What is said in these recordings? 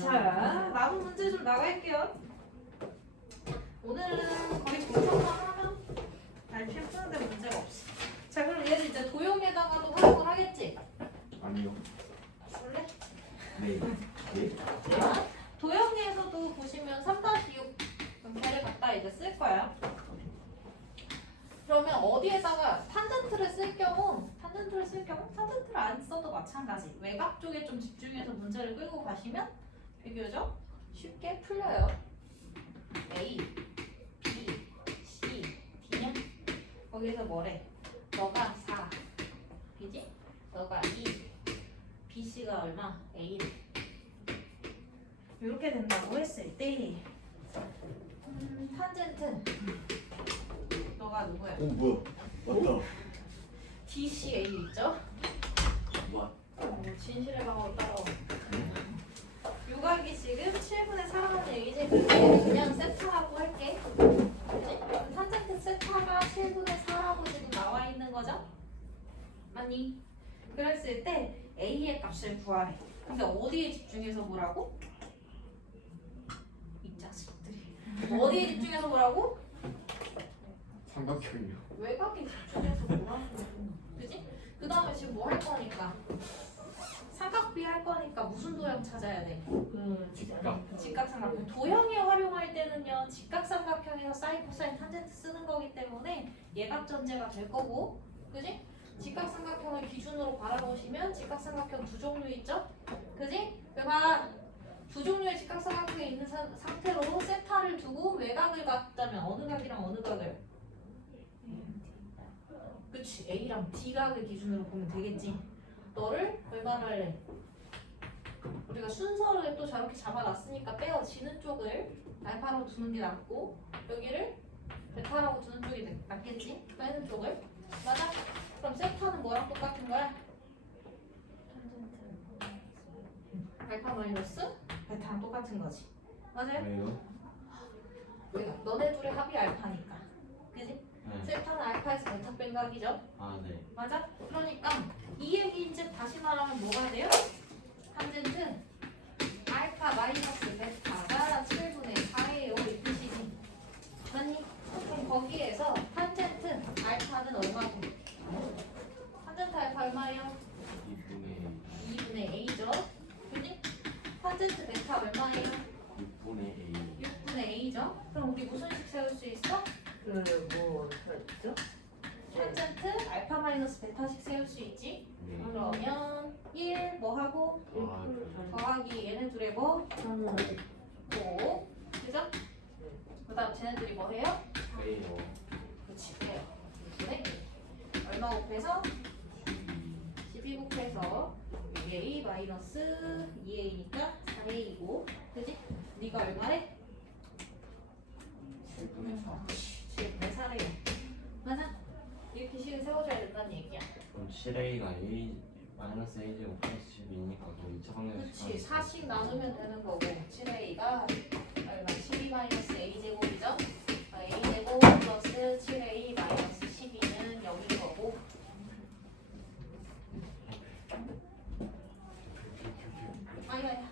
자, 남은 문제 좀 나갈게요. 오늘은 거의 정성만 하면 RPM 푸는데 문제가 없어. 자, 그럼 얘를 이제 도형에다가도 활용을 하겠지? 아니요. 원래? 네. 네? 도형에서도 보시면 3-6 걔를 갖다 이제 쓸 거야. 그러면 어디에다가 탄젠트를 쓸 경우 탄젠트를 안 써도 마찬가지. 외곽 쪽에 좀 집중해서 문제를 끌고 가시면 비교적 쉽게 풀려요. A, B, C, D냐? 거기서 뭐래? 너가 4, 그지? 너가 2, B, C가 얼마? A래. 이렇게 된다고 했을 때 탄젠트 너가 누구야? 뭐야? 맞다. DCA 있죠? 와. 진실의 방으로 따라와. 요각이 지금 7분의 4라는 얘기지? 그래서 그냥 세타라고 할게. 그치? 탄젠트 세타가 7분의 4라고 지금 나와 있는 거죠? 맞니? 그랬을 때 A의 값을 구하래. 근데 어디에 집중해서 보라고? 이 자식들이. 어디에 집중해서 보라고? 삼각형이요. 외곽에 집중해서 보라고. 그지? 그 다음에 지금 뭐 할 거니까? 삼각비 할 거니까 무슨 도형 찾아야 돼? 직각삼각형. 도형에 활용할 때는요, 직각삼각형에서 사인, 코사인, 탄젠트 쓰는 거기 때문에 예각 전제가 될 거고, 그지? 직각삼각형을 기준으로 바라보시면 직각삼각형 두 종류 있죠? 그지? 봐. 두 종류의 직각삼각형이 있는 상태로 세타를 두고 외곽을 갖다면 어느 각이랑 어느 각을? 그치, A랑 D각을 기준으로 보면 되겠지. 너를 얼마나 할래? 우리가 순서를 또 저렇게 잡아놨으니까 빼어지는 쪽을 알파로 두는 게 낫고 여기를 베타라고 두는 쪽이 낫겠지? 빼는 쪽을. 맞아? 그럼 세타는 뭐랑 똑같은 거야? 알파 마이너스 베타랑 똑같은 거지. 맞아요? 왜요? 왜? 너네 둘의 합이 알파니까. 그지? 네. 세타는 알파에서 베타 뺀 각이죠? 아 네. 맞아? 그러니까 이 얘기 이제 다시 말하면 뭐가 돼요? 탄젠트 알파 마이너스 베타가 7분의 4예요. 이 뜻이지. 맞니? 그럼 거기에서 탄젠트 알파는 얼마고? 탄젠트 알파 얼마예요? 2분의 A죠? 그지? 탄젠트 베타 얼마예요? 6분의 A. 6분의 A죠? 그럼 우리 무슨 식 세울 수 있어? 뭐였죠? 탄젠트 알파 마이너스 베타식 세울 수 있지? 네. 그러면 1 뭐하고? 아, 더하기 얘네 둘의 뭐? 5 그죠? 그 다음 쟤네들이 뭐 해요? 그래요. 그치 그래요. 네. 얼마 곱해서? 12 곱해서 A 마이너스 2A니까 4A이고 그지? 네가 얼마래? 7분의 4. 7분의 4래요. 맞아? 이렇게 식을 세워줘야 된다는 얘기야. 그럼 7A가 A 마이너스 A 제곱 플러스 12니까 그럼 2차 방정식. 그치 4씩 나누면 되는 거고 7A가 얼마? 12 마이너스 A 제곱이죠? A 제곱 플러스 7A 마이너스 12는 0인 거고 아야야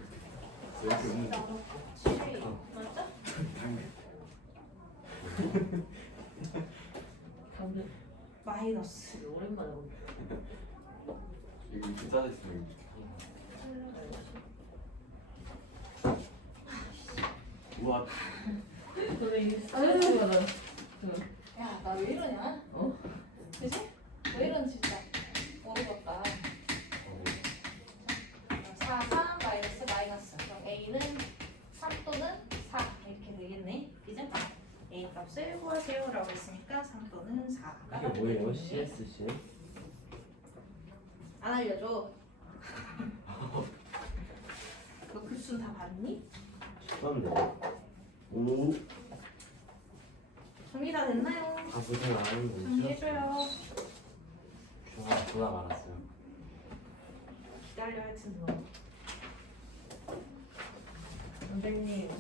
왜 이렇게 없는 7A 맞죠? 마이너스 오랜만에 보네. 여기 부자 됐으면 우와. 근데 이게 스트레스가 야 나 왜 이러냐? 어? 그지? 왜 이러는 진짜 모르겠다 4, 3 마이너스 마이너스 그럼 A는 3 또는 4 이렇게 되겠네 그죠? A 값을 구하세요 라고 했으니까 3 또는 4 이게 뭐예요? CSC? 안 알려줘 너 글순 다 봤니? 쉽던데. 오. 정리 다 됐나요? 다 보진 않았는데. 정리해줘요 전화 말았어요. 기다려 하여튼 너 선생님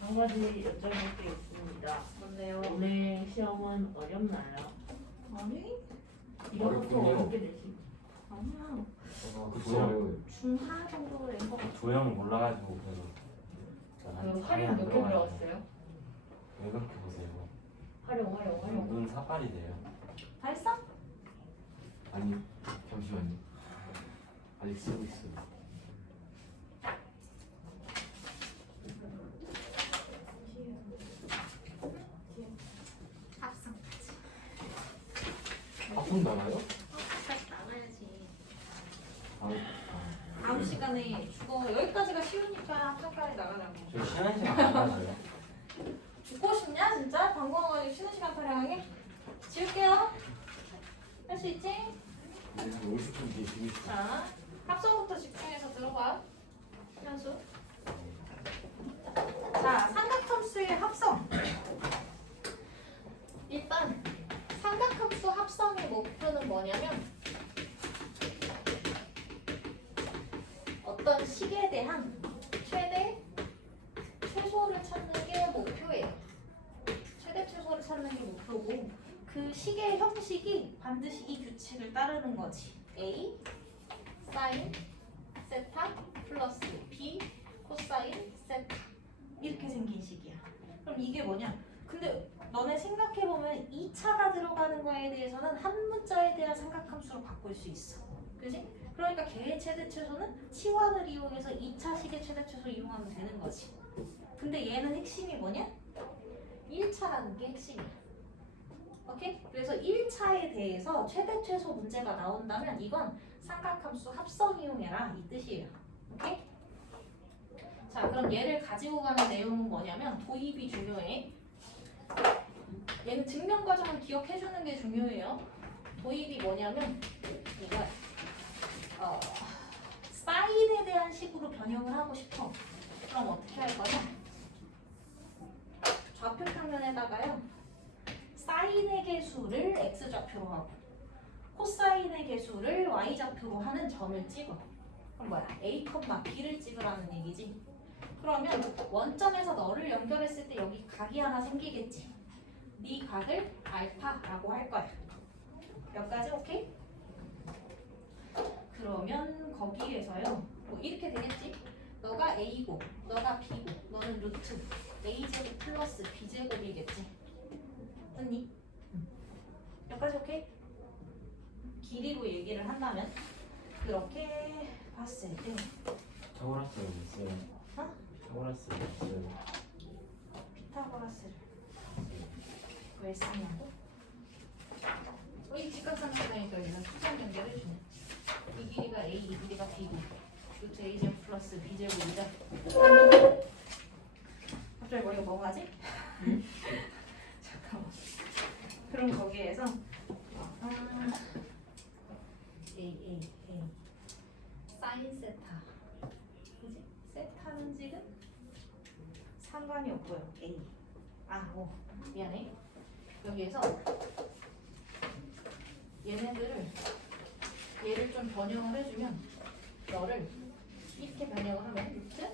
한 가지 여쭤볼 게 있습니다. 뭔데요? 오늘 시험은 어렵나요? 아니? 이거부터 어렵군요. 어렵게 되시. 아니야 그 도형 중하 정도 된 거. 도형을 몰라가지고 그래서 활용 몇 개 들어갔어요? 왜 그렇게 보세요? 활용. 눈 사발이 돼요. 다 했어? 아니 잠시만요. 아직 쓰고 있어요. 합성까지. 합성 나가요? 합성까지 나가야지. 아, 다음 시간에 죽어. 여기까지가 쉬우니까 합성까지 나가자고. 저 쉬는 시간 안 가져요. 죽고 싶냐 진짜? 방금 와가지고 쉬는 시간 타령하게? 지울게요. 할 수 있지? 한 50분 뒤에 쓰고 있어요. 자, 합성부터 집중해서 들어봐. 현수. 자, 삼각함수의 합성. 일단 삼각함수 합성의 목표는 뭐냐면 어떤 식에 대한 최소를 찾는 게 목표예요. 최대 최소를 찾는 게 목표고 그 식의 형식이 반드시 이 규칙을 따르는 거지. A 사인 세타 플러스 B 코사인 세타 이렇게 생긴 식이야. 그럼 이게 뭐냐? 근데 너네 생각해보면 2차가 들어가는 거에 대해서는 한 문자에 대한 삼각함수로 바꿀 수 있어. 그지? 그러니까 걔의 최대 최소는 치환을 이용해서 2차식의 최대 최소 이용하면 되는 거지. 근데 얘는 핵심이 뭐냐? 1차라는 게 핵심이야. 오케이? 그래서 1차에 대해서 최대 최소 문제가 나온다면 이건 삼각함수 합성 이용해라 이 뜻이에요. 오케이? 자, 그럼 얘를 가지고 가는 내용은 뭐냐면 도입이 중요해. 얘는 증명 과정을 기억해 주는 게 중요해요. 도입이 뭐냐면 이거야. 사인에 대한 식으로 변형을 하고 싶어. 그럼 어떻게 할 거냐? 좌표 평면에다가요. 사인의 개수를 x좌표로 하고 코사인의 개수를 y좌표로 하는 점을 찍어. 그럼 뭐야? a, b를 찍으라는 얘기지. 그러면 원점에서 너를 연결했을 때 여기 각이 하나 생기겠지. 네 각을 알파라고 할 거야. 여기까지 오케이? 그러면 거기에서요. 뭐 이렇게 되겠지? 너가 a고 너가 b고 너는 루트 a제곱 플러스 b제곱이겠지. 맞니? 여기까지 오케이? 길이로 얘기를 한다면 그렇게 봤을 때 타고라스를 못 써요. 어? 타고라스를 못 써요. 피타고라스를 왜 쓰냐고? 이 직각삼각형이니까 얘는 수장 연결해주네. 이 길이가 a, 이 길이가 b고 루트 a제곱 플러스 b제곱이다. 갑자기 머리가 멍하지? 잠깐만. 그럼 거기에서 a 사인 세타 그지? 세타는 지금 상관이 없고요. a 미안해. 여기에서 얘를 좀 변형을 해주면 너를 이렇게 변형을 하면 루트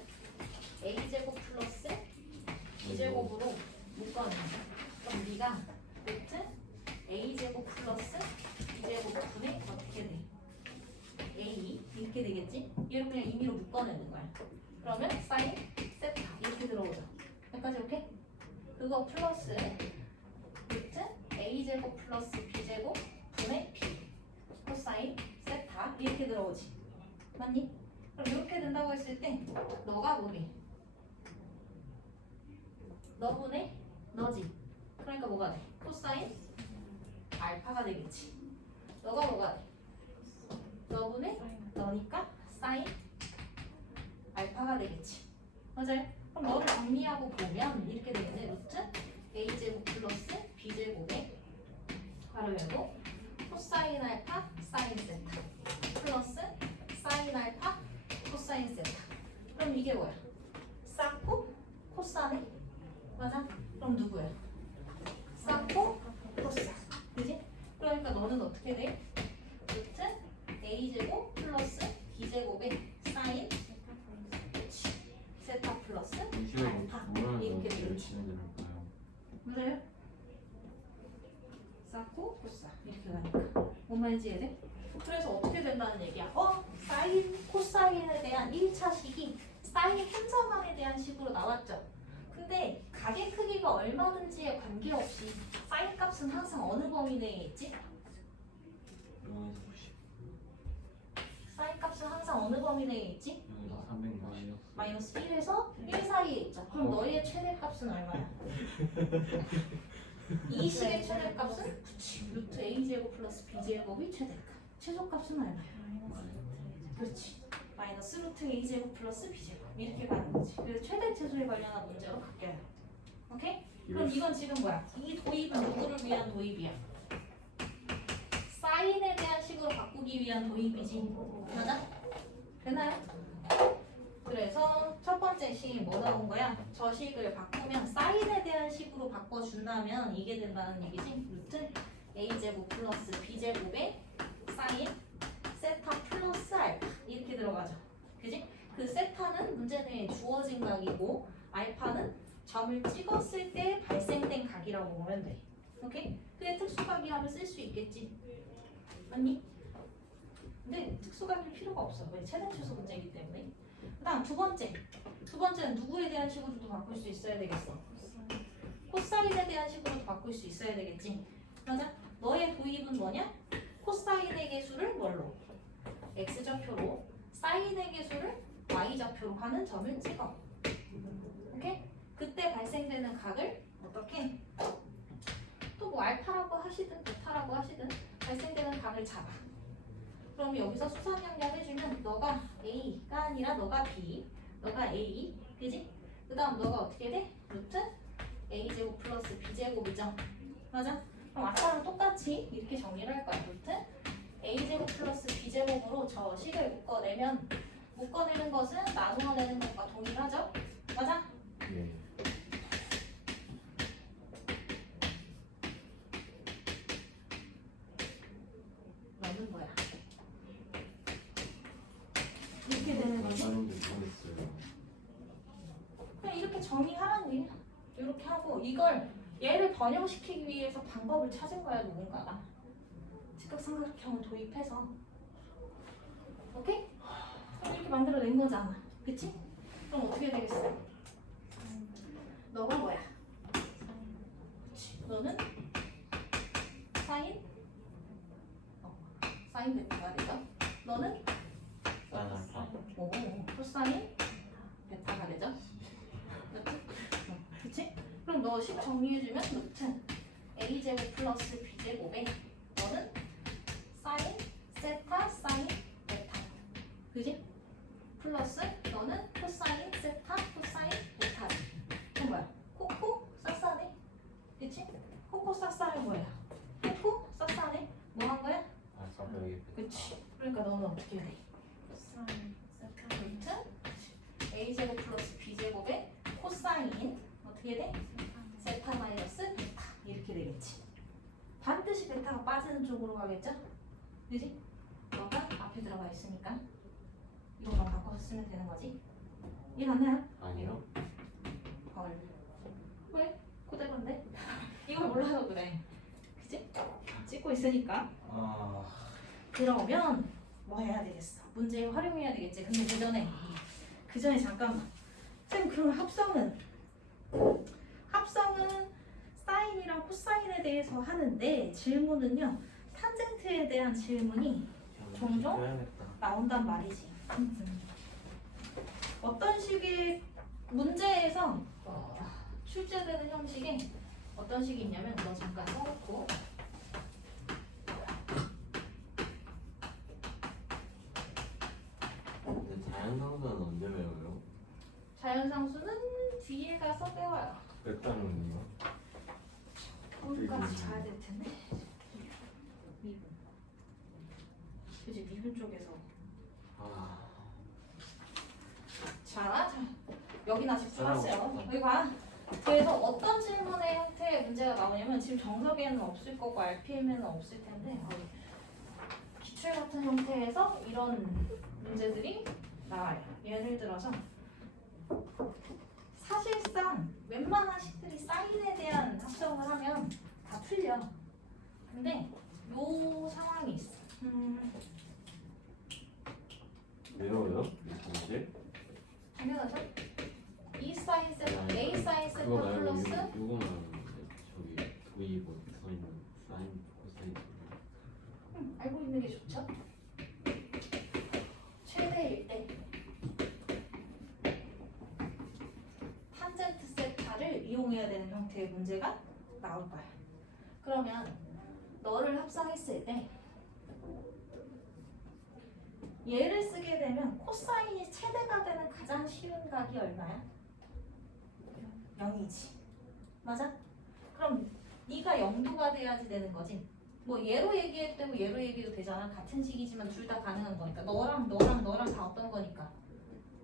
a제곱 플러스 b제곱으로 묶어내. 그럼 네가 루트 a제곱 플러스 b제곱 분의 어떻게 돼? a 이렇게 되겠지? 얘를 그냥 임의로 묶어내는 거야. 그러면 사인 세타 이렇게 들어오죠. 여기까지 오케이? 그거 플러스 루트 a제곱 플러스 b제곱 분의 b 코사인 세타 이렇게 들어오지. 맞니? 그럼 이렇게 된다고 했을 때 너가 뭐니? 너분의 너지. 그러니까 뭐가 돼? 코사인 알파가 되겠지. 너가 뭐가 돼? 너분의 너니까 사인 알파가 되겠지. 맞아요? 그럼 너를 정리하고 보면 이렇게 되겠네. 루트 a제곱 플러스 b제곱에 가로 열고 코사인 알파 사인 세타 플러스 사인 알파 코사인 세타. 그럼 이게 뭐야? 쌍코 코사네? 맞아? 그럼 누구야? 쌍코 코사. 그지? 그러니까 너는 어떻게 돼? 루트 a제곱 플러스 b제곱에 사인 세타 플러스 이식을 알파 모르는 이렇게 거 되겠지. 진행될까요? 맞아요? 쌍코 코사 이렇게 가니까 뭔 말인지 이해돼? 그래서 어떻게 된다는 얘기야? 사인, 코사인에 대한 1차 식이 사인 혼자만에 대한 식으로 나왔죠. 근데 가계 크기가 얼마든지에 관계없이 사인 값은 항상 어느 범위 내에 있지? 사인 값은 항상 어느 범위 내에 있지? 여기서 360. 마이너스 1에서 1 사이에 있죠. 그럼 너희의 최대값은 얼마야? 이 식의 최대값은 그치, 루트 a제곱 플러스 b제곱이 최대값. 최소값은 얼마야? 그렇지. 마이너스 루트 a제곱 플러스 b제곱 이렇게 가는 거지. 그래서 최대 최소에 관련한 문제로 바뀌어요. 오케이? 그럼 이건 지금 뭐야? 이 도입은 누구를 위한 도입이야? 사인에 대한 식으로 바꾸기 위한 도입이지. 맞아? 되나요? 그래서 첫 번째 식이 뭐 나온 거야? 저 식을 바꾸면 사인에 대한 식으로 바꿔준다면 이게 된다는 얘기지. 루트 a제곱 플러스 b제곱에 사인 세타 플러스 알파 이렇게 들어가죠. 그지? 그 세타는 문제 내에 주어진 각이고 알파는 점을 찍었을 때 발생된 각이라고 보면 돼. 오케이? 그게 특수각이라면 쓸 수 있겠지. 아니? 근데 특수각일 필요가 없어. 왜? 최대 최소 문제이기 때문에. 그 다음 두 번째는 누구에 대한 식으로도 바꿀 수 있어야 되겠어. 코사인에 대한 식으로도 바꿀 수 있어야 되겠지. 맞아? 너의 도입은 뭐냐? 코사인의 개수를 뭘로? x좌표로, 사인의 개수를 y좌표로 하는 점을 찍어. 오케이? 그때 발생되는 각을 어떻게? 또 뭐 알파라고 하시든 베타라고 하시든 발생되는 각을 잡아. 그럼 여기서 수상 연결해주면 너가 A가 아니라 너가 B, 너가 A, 그지? 그 다음 너가 어떻게 돼? 루트 A제곱 플러스 B제곱이죠. 맞아? 그럼 아까랑 똑같이 이렇게 정리를 할 거야. 루트 A제곱 플러스 B제곱으로 저 식을 묶어내면 묶어내는 것은 나누어내는 것과 동일하죠? 맞아? 네. 너는 뭐야? 이렇게 되는 거지? 하는지 모르겠어요. 그냥 이렇게 정리하라는 얘기야. 이렇게 하고 이걸 얘를 번영시키기 위해서 방법을 찾은 거야 누군가가. 직각삼각형을 도입해서. 오케이? 그럼 이렇게 만들어낸 거잖아. 그치? 그럼 어떻게 되겠어? 너가 뭐야? 그치? 너는 사인? 사인 베타가 되죠? 너는? 알파. 오, 코사인 베타가 되죠? 그치? 그치? 그럼 너 식 정리해주면 루트 a제곱 플러스 b제곱에 너는 사인 세타 사인 베타 그지? 플러스 너는 코사인 세타 코사인 베타 그럼 뭐야? 코코 싹싸네 그치? 코코 싹싸는 뭐야? 코코 싹싸네 뭐 한 거야? 알파 여기. 그치? 그러니까 너는 어떻게 돼? 루트 a제곱 플러스 b제곱에 코사인 어떻게 돼? 세타 마이너스 베타 이렇게 되겠지. 반드시 베타가 빠지는 쪽으로 가겠죠? 그지? 너가 앞에 들어가 있으니까 이것만 바꿔서 쓰면 되는 거지. 이해 갔나요? 아니요. 헐. 왜? 그대로인데? 이걸 몰라서 그래. 그지? 찍고 있으니까. 그러면 뭐 해야 되겠어? 문제에 활용해야 되겠지. 근데 그 전에 잠깐만. 쌤 그럼 합성은 사인이랑 코사인에 대해서 하는데 질문은요. 탄젠트에 대한 질문이 종종? 해야겠다. 나온단 말이지. 어떤 식의 문제에서 출제되는 형식에 어떤 식이 있냐면 너 잠깐 써놓고 근데 자연상수는 언제 배워요? 자연상수는 뒤에 가서 배워요. 몇 단원이요? 거기까지 가야 될 텐데. 미분. 그지 미분 쪽에서. 자, 여기나 집중하세요. 여기 봐. 그래서 어떤 질문의 형태의 문제가 나오냐면 지금 정석에는 없을 거고 RPM에는 없을 텐데 기출 같은 형태에서 이런 문제들이 나와요. 예를 들어서 사실상 웬만한 식들이 사인에 대한 합성을 하면 다 풀려. 근데 요 상황이 있어. 그거 말고 플러스 요거 말하는데 저기 도입 서 있는 사인 코사인 알고 있는 게 좋죠? 최대일 때 탄젠트 세타를 이용해야 되는 형태의 문제가 나올 거야. 그러면 너를 합성했을 때 얘를 쓰게 되면 코사인이 최대가 되는 가장 쉬운 각이 얼마야? 0이지. 맞아? 그럼 네가 0도가 돼야지 되는 거지. 뭐 얘로 얘기해도 되고 얘로 얘기해도 되잖아. 같은 식이지만 둘 다 가능한 거니까. 너랑 다 어떤 거니까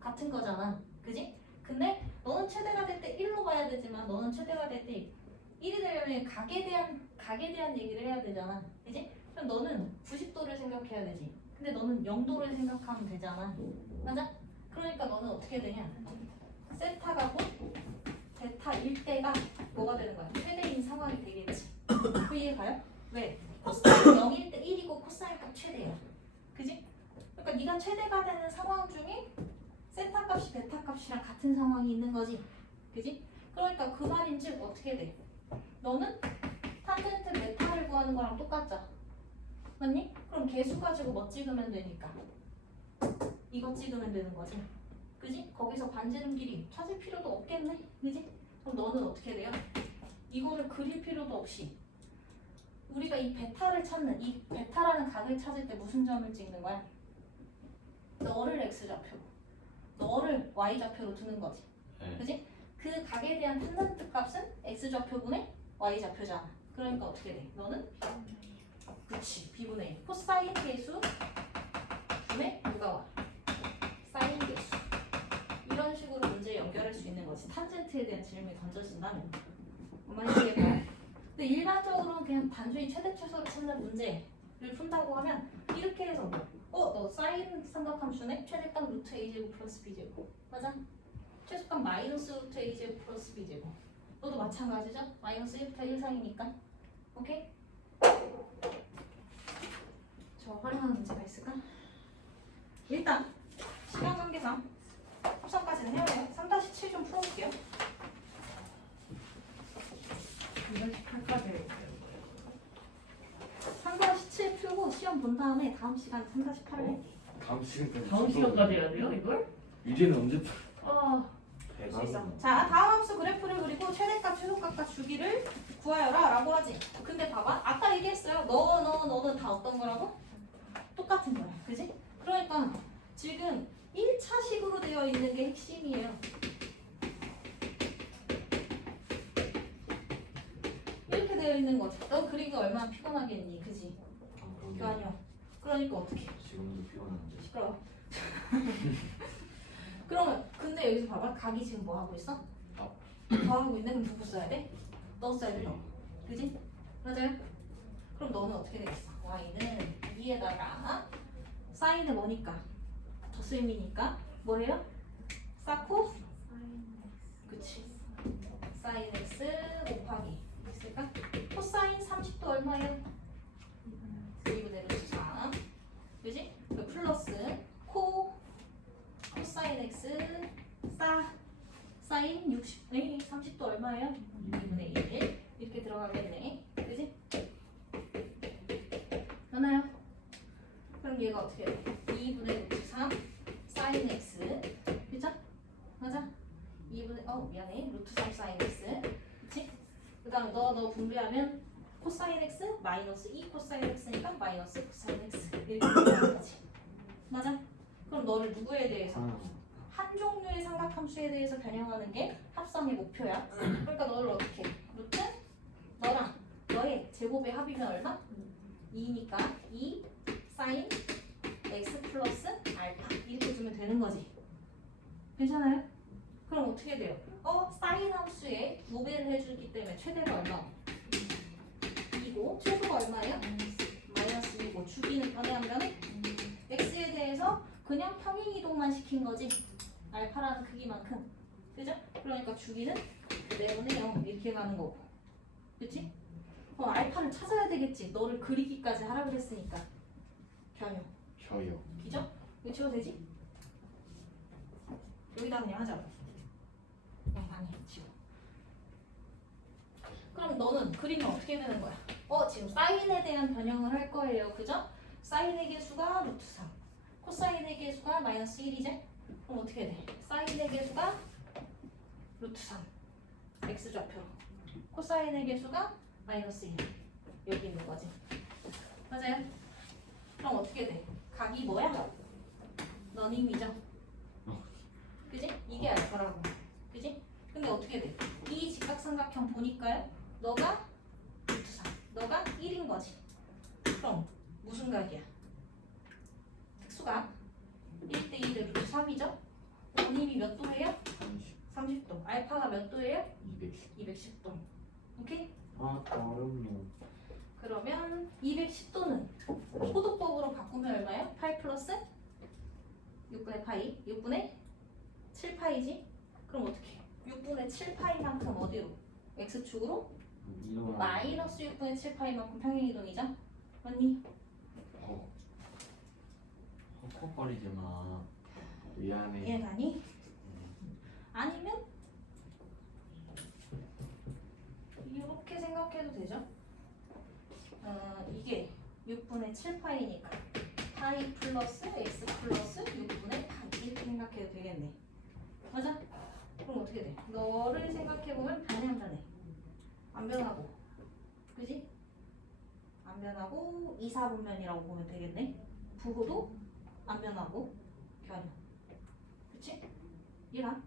같은 거잖아. 그지? 근데 너는 최대가 될 때 1로 가야 되지만 너는 최대가 될 때 1이 되려면 각에 대한 얘기를 해야 되잖아. 그지? 그럼 너는 90도를 생각해야 되지. 근데 너는 0도를 생각하면 되잖아. 맞아? 그러니까 너는 어떻게 되냐? 세타가 곧 베타일 때가 뭐가 되는 거야? 최대인 상황이 되겠지. 그 이해 가요? 왜? 코사인 0일 때 1이고 코사인 값 최대야. 그지? 그러니까 네가 최대가 되는 상황 중에 세타 값이 베타 값이랑 같은 상황이 있는 거지. 그지? 그러니까 그 말인즉 어떻게 돼? 너는 탄젠트 베타를 구하는 거랑 똑같죠? 맞니? 그럼 개수 가지고 뭐 찍으면 되니까 이거 찍으면 되는 거지. 그지? 거기서 반지름 길이 찾을 필요도 없겠네. 그지? 그럼 너는 어떻게 돼요? 이거를 그릴 필요도 없이 우리가 이 베타를 찾는 이 베타라는 각을 찾을 때 무슨 점을 찍는 거야? 너를 x좌표, 너를 y좌표로 두는 거지. 네. 그지? 그 각에 대한 탄젠트 값은 x좌표분의 y좌표잖아. 그러니까 어떻게 돼? 너는 그렇지. b분의 1 코사인 계수 분의 누가 와? 사인 계수. 이런 식으로 문제 연결할 수 있는 거지. 탄젠트에 대한 질문이 던져진다면. 엄마 이해해봐요. 근데 일반적으로는 그냥 단순히 최대 최소를 찾는 문제를 푼다고 하면 이렇게 해서 너 사인 삼각함수네? 최대값 루트 a제곱 플러스 b제곱. 맞아? 최소값 마이너스 루트 a제곱 플러스 b제곱. 너도 마찬가지죠? 마이너스 1부터 1상이니까. 오케이? 저 활용하는 문제가 있을까? 일단 시간 관계상 합성까지는 해야 돼요. 3-7 좀 풀어볼게요. 218까지 3-7 풀고 시험 본 다음에 다음 시간 3-8을 할게. 다음 시간까지. 다음 시간까지 해야 돼요 이걸? 유리는 언제 풀? 아 대박. 자, 다음 함수 그래프를 그리고 최대값, 최소값과 주기를 구하여라 라고 하지. 근데 봐봐. 아까 얘기했어요. 너는 다 어떤 거라고? 똑같은 거야. 그지? 그러니까 지금 1차식으로 되어 있는 게 핵심이에요. 이렇게 되어 있는 거지. 너 그리기 얼마나 피곤하겠니? 그지? 교환이요. 그러니까 어떻게? 지금도 피곤한데. 시끄러워. 그러면 근데 여기서 봐봐. 각이 지금 뭐 하고 있어? 더 하고 있네. 그럼 누구 써야 돼? 너 써야 돼. 너. 그지? 맞아요? 그럼 너는 어떻게 되겠어? y는 2에다가 사인은 뭐니까? 더쓰임이니까 뭐예요? 사코? 그치. 사인 x 곱하기 x가 코사인 30도 얼마예요? 2분의 루트 3. 그지? 그 플러스 코사인 x 사인 30도 얼마예요? 2분의 1 이렇게 들어가겠네. 그지? 맞나요? 그럼 얘가 어떻게 돼? 2분의 루트 3 사인 x 그죠? 맞아? 2분의 미안해 루트 3 사인 x 그치? 그 다음 너 분배하면 코사인 x 마이너스 2 코사인 x니까 마이너스 코사인 x 이렇게 되는 거지. 맞아? 그럼 너를 누구에 대해서? 한 종류의 삼각함수에 대해서 변형하는 게 합성의 목표야. 그러니까 너를 어떻게 해? 루트 너랑 너의 제곱의 합이면 얼마? 2니까 2 사인 x 플러스 알파 이렇게 주면 되는 거지. 괜찮아요? 그럼 어떻게 돼요? 사인 함수에 모배를 해주기 때문에 최대가 얼마? 2고 최소가 얼마예요? 마이너스 2고 주기는 변해하면 x에 대해서 그냥 평행 이동만 시킨 거지. 알파라는 크기만큼. 그죠? 그러니까 주기는 4분의 0 이렇게 가는 거고. 그치? 알파를 찾아야 되겠지. 너를 그리기까지 하라 그랬으니까. 변형. 저요. 기죠? 이거 지워도 되지? 여기다 그냥 하자. 아니 지워. 그리면 어떻게 되는 거야? 지금 사인에 대한 변형을 할 거예요. 그죠? 사인의 개수가 루트 3. 코사인의 개수가 마이너스 1이죠? 그럼 어떻게 돼? 사인의 개수가 루트 3. x좌표로. 코사인의 개수가 마이너스 1. 여기 있는 거지. 맞아요? 그럼 어떻게 돼? 각이 뭐야? 너님이죠? 그지? 이게 알파라고. 그지? 근데 어떻게 돼? 이 직각삼각형 보니까요? 너가 루트 3. 너가 1인 거지. 그럼 무슨 각이야? 특수각 1대1의 루트 3이죠? 원임이 몇 도예요? 30도. 알파가 몇 도예요? 210도. 오케이? 아, 어렵노. 그러면 210도는 호도법으로 바꾸면 얼마야? 8 플러스 6분의 파이. 6분의 7파이지? 그럼 어떻게 해? 6분의 7파이만큼 어디로? x축으로? 마이너스 6분의 7파이만큼 평행이동이죠? 맞니? 헉헉거리지 마. 미안해. 이해가니? 아니면 이렇게 생각해도 되죠? 이게 6분의 7파이니까 파이 플러스 x 플러스 6분의 파이 이렇게 생각해도 되겠네. 맞아? 그럼 어떻게 돼? 너를 생각해보면 변해 안 변해? 안 변하고. 그지? 안 변하고 2, 4분면이라고 보면 되겠네. 부호도 안 변하고 변형. 그치? 이해가?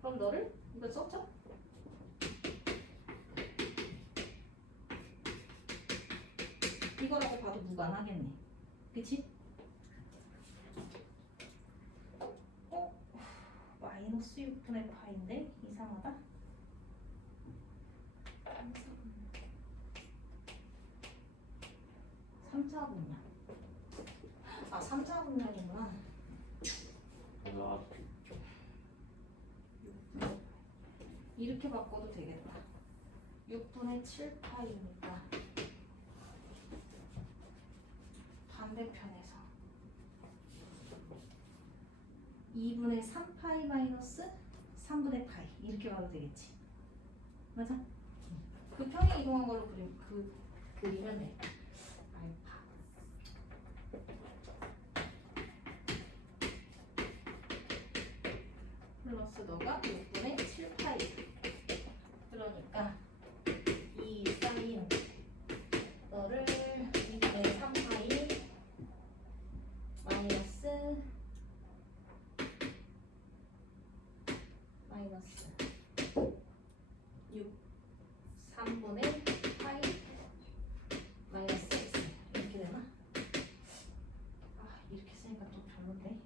그럼 너를 이거 썼죠? 이거라고 봐도 무관하겠네. 그치? 마이너스 6분의 파인데 이상하다. 3차분면. 3차분면이구나. 이렇게 바꿔도 되겠다. 6분의 7파이니까 반대편에서 2분의 3파이 마이너스 3분의 파이 이렇게 가도 되겠지. 맞아? 그 평행 이동한 걸로 그리면 돼. 알파 플러스 너가 6분의 7파이. 그러니까 이 사인 너를 2분의 3파이 마이너스 6 3분의 파이 마이너스 x 이렇게 되나? 이렇게 쓰니까 좀 별론데.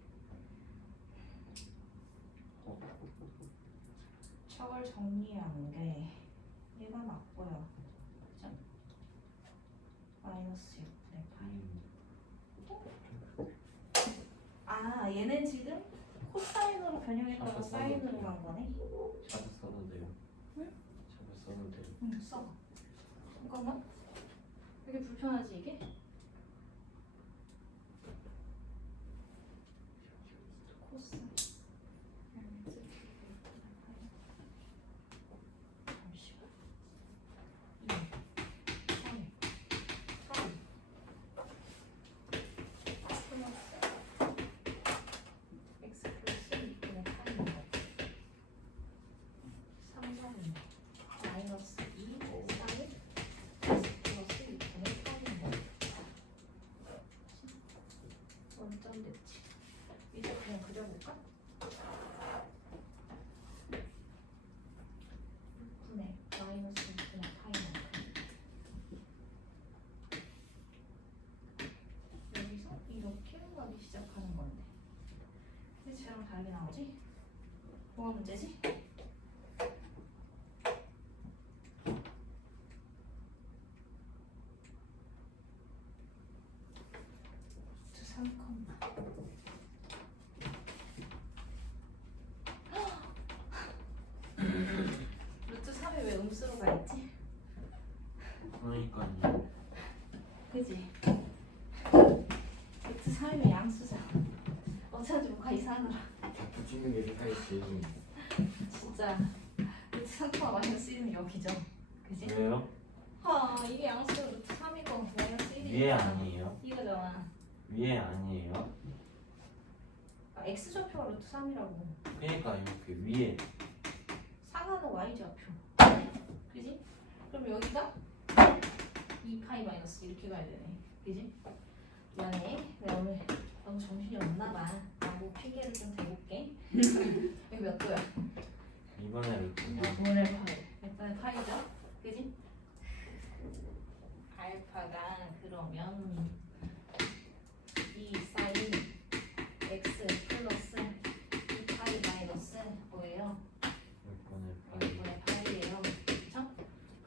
척을 정리한 게 얘가 맞고요. 그죠? 마이너스 6분의 파이. 얘는 지금 코사인으로 변형했다가 사인으로 간 거네. 샵을 써도 돼요. 응? 샵을 써도 돼요. 응, 써. 잠깐만. 이게 불편하지 이게? 코사인. 잠시만. 2, 3, 3. 플러스 x 플러스 2분의 8인 거. 3, 3은 마이너스 2, 3은 x 플러스 2분의 8인 거. 원점 됐지. 이제 그냥 그려볼까? 6분의 마이너스 2분의 8인 거. 여기서 이렇게 가기 시작하는 건데. 근데 쟤랑 다르게 나오지? 뭐가 문제지? 루트 3, 루트 3이 왜 음수로 가 있지? 그러니까요. 그지? 루트 3이면 양수잖아. 어쩐지 뭔가 이상하더라. 자꾸 찍는 게 세상에 제일 좋은. 진짜 루트 3, 마이너스 1은 여기죠. 그지? 왜요? 이게 양수 루트 3이고 마이너스 1이 위에 아니에요? 이거잖아. 위에 아니에요? x좌표가 루트 3이라고. 그러니까 이렇게 위에 상하는 y좌표. 그지? 그럼 여기가 2파이 마이너스 이렇게 가야 되네. 그지? 미안해. 내가 오늘 너무 정신이 없나봐. 라고 핑계를 좀 대볼게. 여기 몇 도야? 이번에 루트가 5분의 8. 일단 파이죠? 그지? 알파가 그러면 2 사인 x 플러스 2파이 마이너스 뭐예요? 6분의 8이 2분의 8이에요. 그쵸?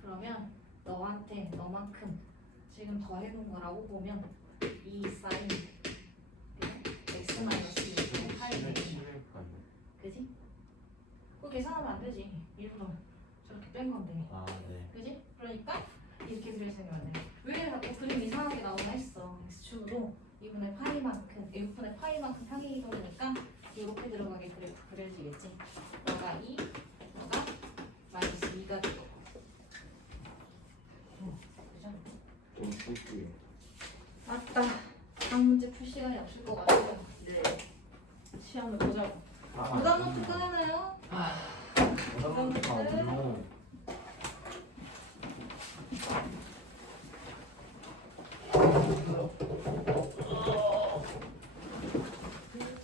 그러면 너한테 너만큼 지금 더해본 거라고 보면 2 사인 x 마이너스 2분의 8이에요. 11파이. 그지? 그거 계산하면 안 되지. 일부러 저렇게 뺀 건데. 아 네. 그지? 그러니까 이렇게 그릴 생각을 해. 왜 자꾸 그림 이상하게 나오나 했어. x축으로 2분의 파이만큼, 6분의 파이만큼 평행 이동이니까 이렇게 들어가게 그려지겠지. 너가 2, 너가 마이너스 2가 되고. 그죠? 좀 풀게요. 맞다. 다음 문제 풀 시간이 없을 것 같아요. 네. 시험을 보자고. 아, 부담 노트 끊어내요.